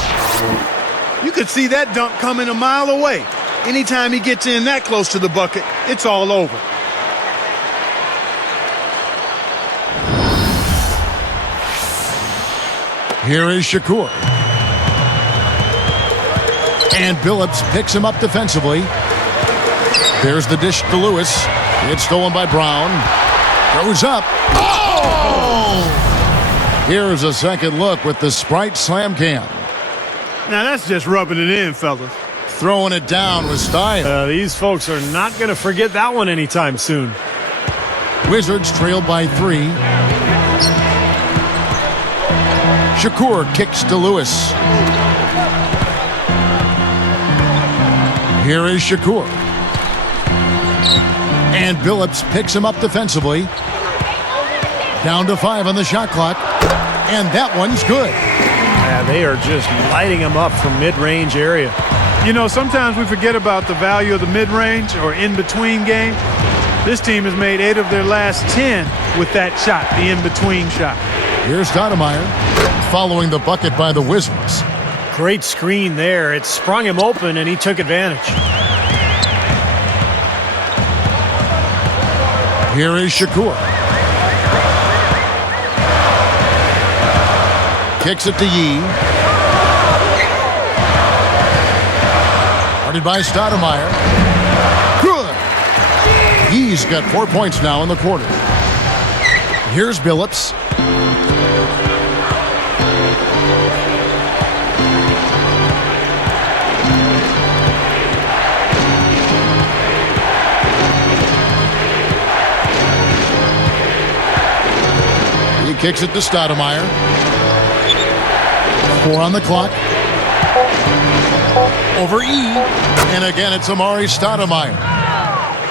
You could see that dunk coming a mile away. Anytime he gets in that close to the bucket, it's all over. Here is Shakur. And Billups picks him up defensively. There's the dish to Lewis. It's stolen by Brown. Goes up. Oh! Here's a second look with the Sprite Slam Cam. Now that's just rubbing it in, fellas. Throwing it down with style. These folks are not going to forget that one anytime soon. Wizards trailed by 3. Shakur kicks to Lewis. Here is Shakur. And Billups picks him up defensively. Down to 5 on the shot clock. And that one's good. Yeah, they are just lighting him up from mid-range area. You know, sometimes we forget about the value of the mid-range or in-between game. This team has made 8 of their last 10 with that shot, the in-between shot. Here's Stoudemire following the bucket by the Wizards. Great screen there. It sprung him open, and he took advantage. Here is Shakur. Kicks it to Yee. Guarded by Stoudemire. Good. Yee's got 4 points now in the quarter. Here's Billups. kicks it to Stoudemire. 4 on the clock. Over E. And again, it's Amari Stoudemire.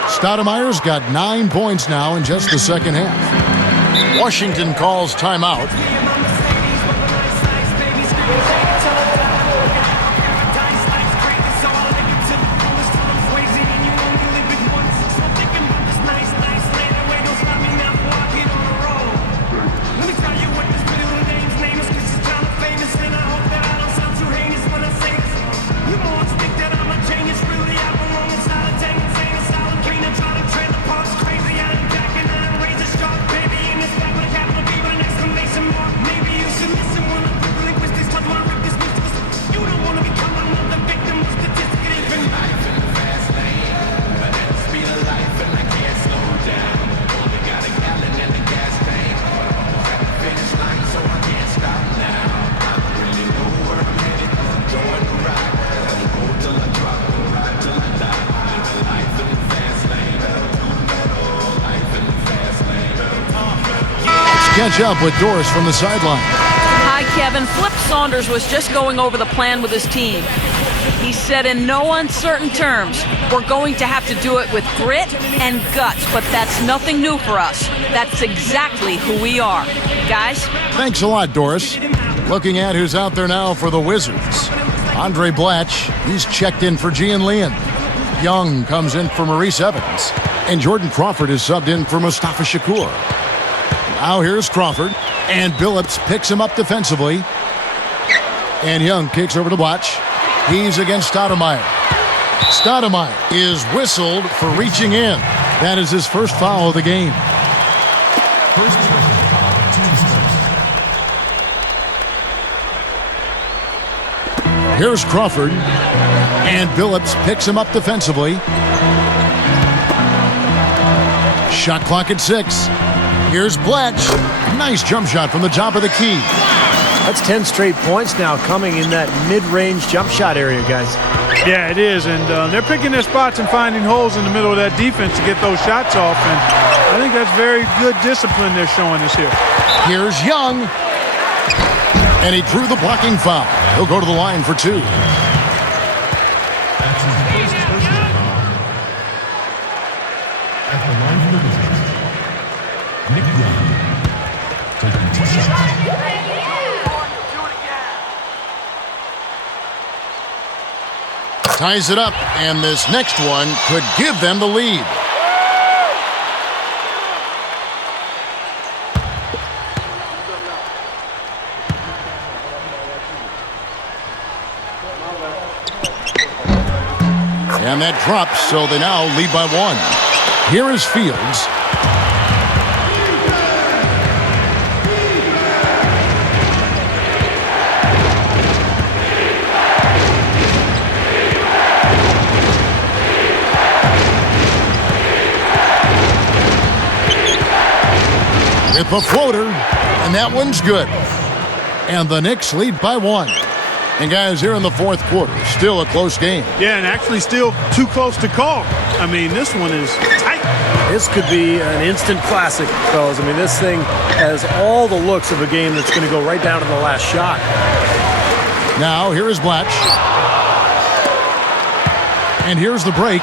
Stoudemire's got 9 points now in just the second half. Washington calls timeout. Catch up with Doris from the sideline. Hi, Kevin. Flip Saunders was just going over the plan with his team. He said in no uncertain terms, we're going to have to do it with grit and guts, but that's nothing new for us. That's exactly who we are. Guys? Thanks a lot, Doris. Looking at who's out there now for the Wizards. Andre Blatch, he's checked in for Gian Leon. Young comes in for Maurice Evans. And Jordan Crawford is subbed in for Mustafa Shakur. Now here's Crawford, and Billups picks him up defensively. And Young kicks over to Blatch. He's against Stoudemire. Stoudemire is whistled for reaching in. That is his first foul of the game. First personal foul, team starts. Here's Crawford, and Billups picks him up defensively. Shot clock at 6. Here's Blatch. Nice jump shot from the top of the key. That's 10 straight points now coming in that mid-range jump shot area, guys. Yeah, it is, and they're picking their spots and finding holes in the middle of that defense to get those shots off, and I think that's very good discipline they're showing us here. Here's Young, and he drew the blocking foul. He'll go to the line for 2. That's his first personal foul. At the line for the Wizards, Nick Young taking 2 shots. Ties it up, and this next one could give them the lead. And that drops, so they now lead by 1. Here is Fields. With the floater, and that one's good. And the Knicks lead by 1. And guys, here in the fourth quarter, still a close game. Yeah, and actually still too close to call. I mean, this one is tight. This could be an instant classic, fellas. I mean, this thing has all the looks of a game that's going to go right down to the last shot. Now, here is Blatch. And here's the break.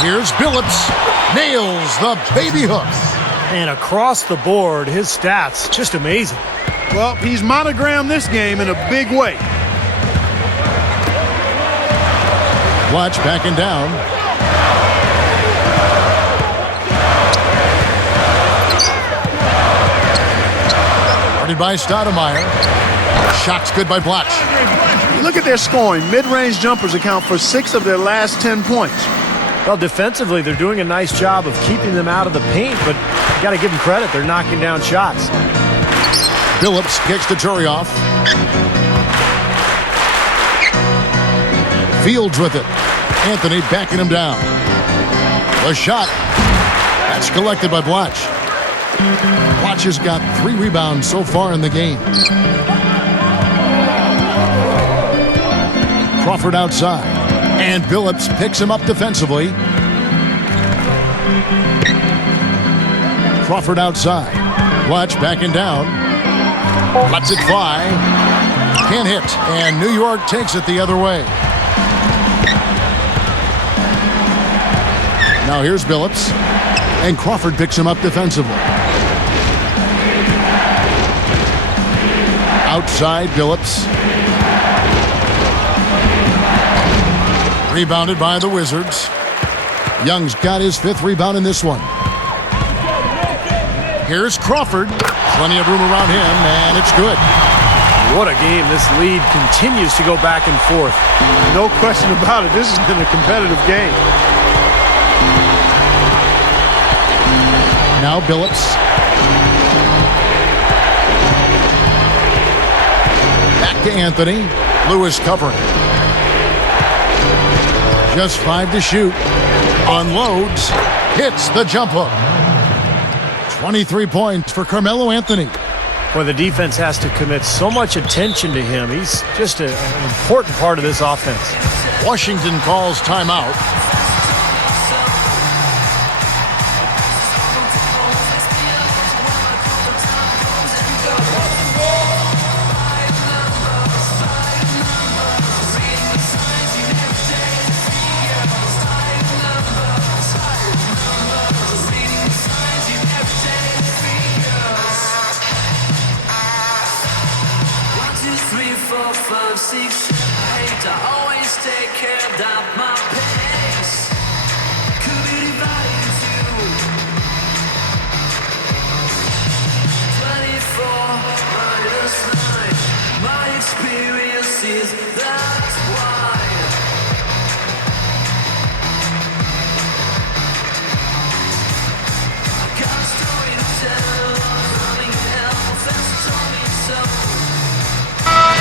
Here's Billups. Nails the baby hook. And across the board, his stats, just amazing. Well, he's monogrammed this game in a big way. Blatch backing down. Guarded by Stoudemire. Shot's good by Blatch. Look at their scoring. Mid-range jumpers account for 6 of their last 10 points. Well, defensively, they're doing a nice job of keeping them out of the paint, but you got to give them credit. They're knocking down shots. Billups kicks to Turioff. Fields with it. Anthony backing him down. The shot. That's collected by Blatch. Blatch has got 3 rebounds so far in the game. Crawford outside. And Billups picks him up defensively. Crawford outside. Clutch backing down. Lets it fly. Can't hit. And New York takes it the other way. Now here's Billups. And Crawford picks him up defensively. Outside Billups. Rebounded by the Wizards. Young's got his 5th rebound in this one. Here's Crawford. Plenty of room around him, and it's good. What a game. This lead continues to go back and forth. No question about it. This has been a competitive game. Now Billups. Back to Anthony. Lewis covering. Just 5 to shoot. Unloads. Hits the jump hook. 23 points for Carmelo Anthony. Well, the defense has to commit so much attention to him. He's just an important part of this offense. Washington calls timeout.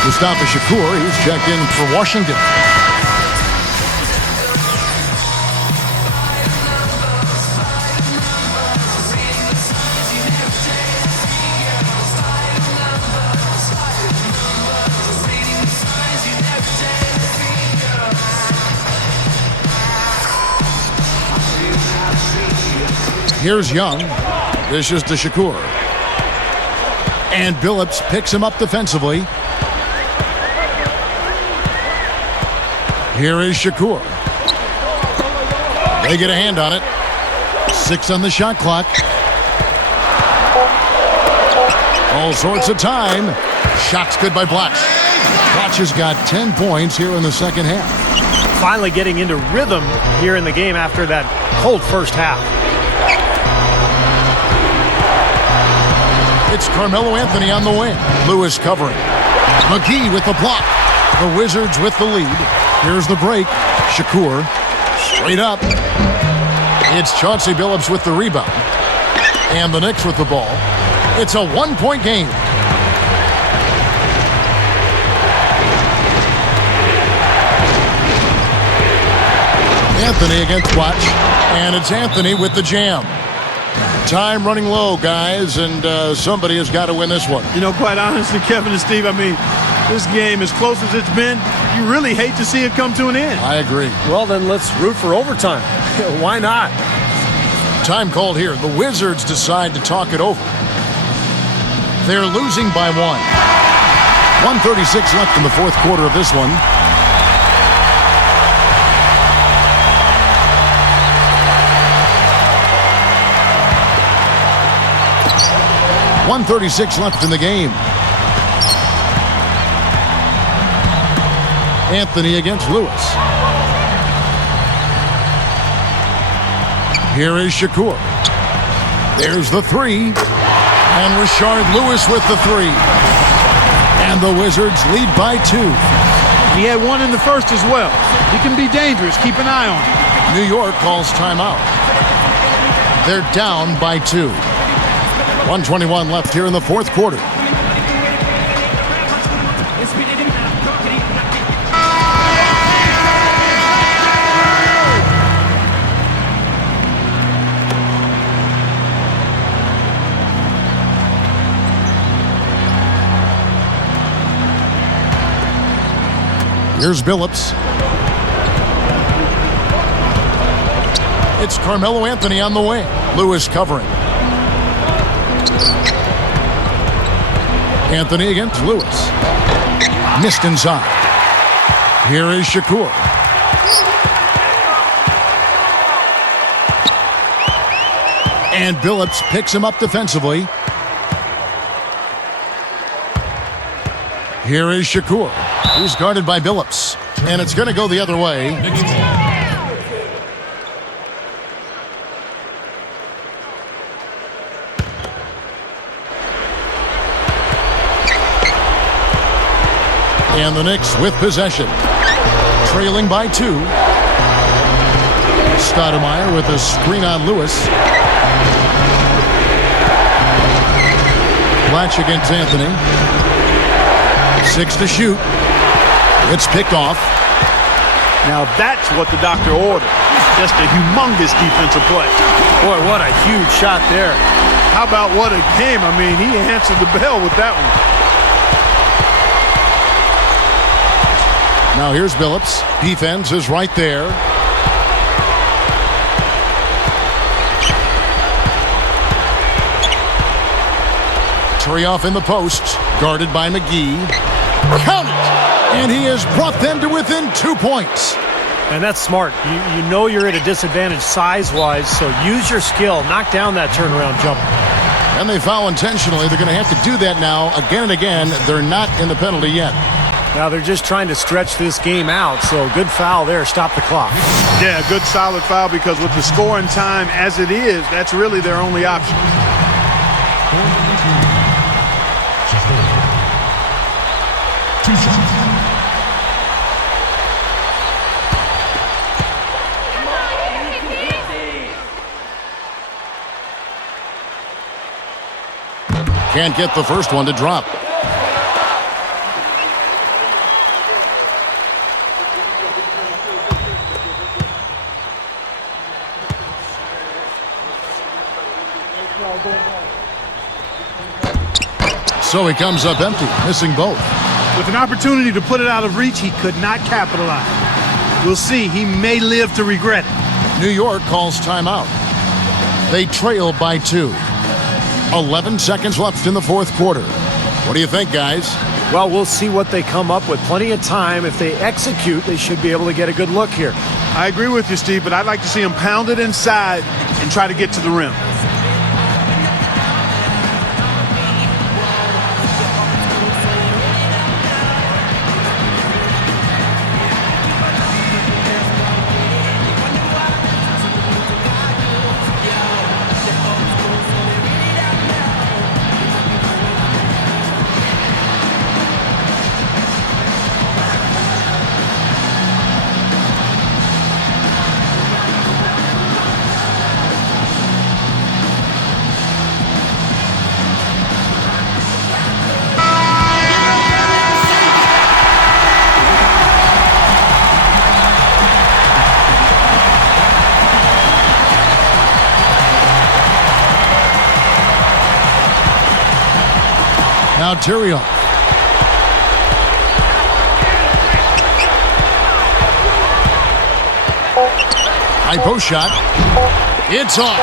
Mustafa Shakur, he's checked in for Washington. Here's Young. Dishes to Shakur. And Billups picks him up defensively. Here is Shakur. They get a hand on it. 6 on the shot clock. All sorts of time. Shots good by Black. Black has got 10 points here in the second half. Finally getting into rhythm here in the game after that cold first half. It's Carmelo Anthony on the wing. Lewis covering. McGee with the block. The Wizards with the lead. Here's the break. Shakur straight up. It's Chauncey Billups with the rebound. And the Knicks with the ball. It's a 1-point game. Anthony against Watch. And it's Anthony with the jam. Time running low, guys, and somebody has got to win this one. You know, quite honestly, Kevin and Steve, I mean, this game, as close as it's been, you really hate to see it come to an end. I agree. Well, then let's root for overtime. Why not? Time called here. The Wizards decide to talk it over. They're losing by 1. 1:36 left in the fourth quarter of this one. .136 left in the game. Anthony against Lewis. Here is Shakur. There's the 3. And Rashard Lewis with the 3. And the Wizards lead by 2. He had 1 in the first as well. He can be dangerous. Keep an eye on him. New York calls timeout. They're down by 2. 1:21 left here in the fourth quarter. Here's Billups. It's Carmelo Anthony on the wing. Lewis covering. Anthony against Lewis. Missed inside. Here is Shakur. And Billups picks him up defensively. Here is Shakur. He's guarded by Billups. And it's going to go the other way. And the Knicks with possession. Trailing by 2. Stoudemire with a screen on Lewis. Latch against Anthony. 6 to shoot. It's picked off. Now that's what the doctor ordered. Just a humongous defensive play. Boy, what a huge shot there. How about what a game? I mean, he answered the bell with that one. Now here's Billups. Defense is right there. Turioff in the post. Guarded by McGee. Count it! And he has brought them to within 2 points. And that's smart. You know you're at a disadvantage size-wise, so use your skill. Knock down that turnaround jumper. And they foul intentionally. They're going to have to do that now again and again. They're not in the penalty yet. Now they're just trying to stretch this game out, so good foul there. Stop the clock. Yeah, good solid foul because with the scoring time as it is, that's really their only option. Two shots. Can't get the first one to drop. So he comes up empty, missing both. With an opportunity to put it out of reach, he could not capitalize. We'll see. He may live to regret it. New York calls timeout. They trail by 2. 11 seconds left in the fourth quarter. What do you think, guys? Well, we'll see what they come up with. Plenty of time. If they execute, they should be able to get a good look here. I agree with you, Steve, but I'd like to see him pound it inside and try to get to the rim. Now Turioff. High post shot. It's off.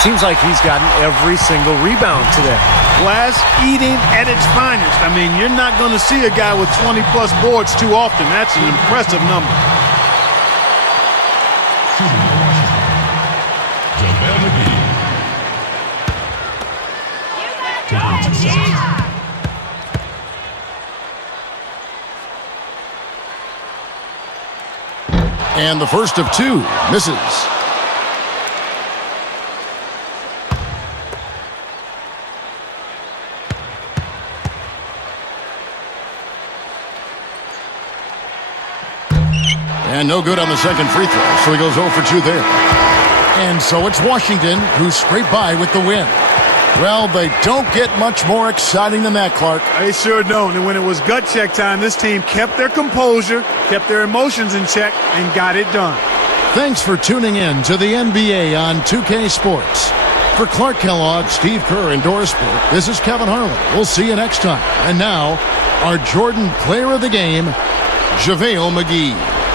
Seems like he's gotten every single rebound today. Glass eating at its finest. I mean, you're not going to see a guy with 20-plus boards too often. That's an impressive number. Taking 2 shots. And the first of 2 misses. And no good on the second free throw, so he goes 0 for 2 there. And so it's Washington who scraped by with the win. Well, they don't get much more exciting than that, Clark. They sure don't. And when it was gut check time, this team kept their composure, kept their emotions in check, and got it done. Thanks for tuning in to the NBA on 2K Sports. For Clark Kellogg, Steve Kerr, and Doris Burke, this is Kevin Harlan. We'll see you next time. And now, our Jordan Player of the Game, JaVale McGee.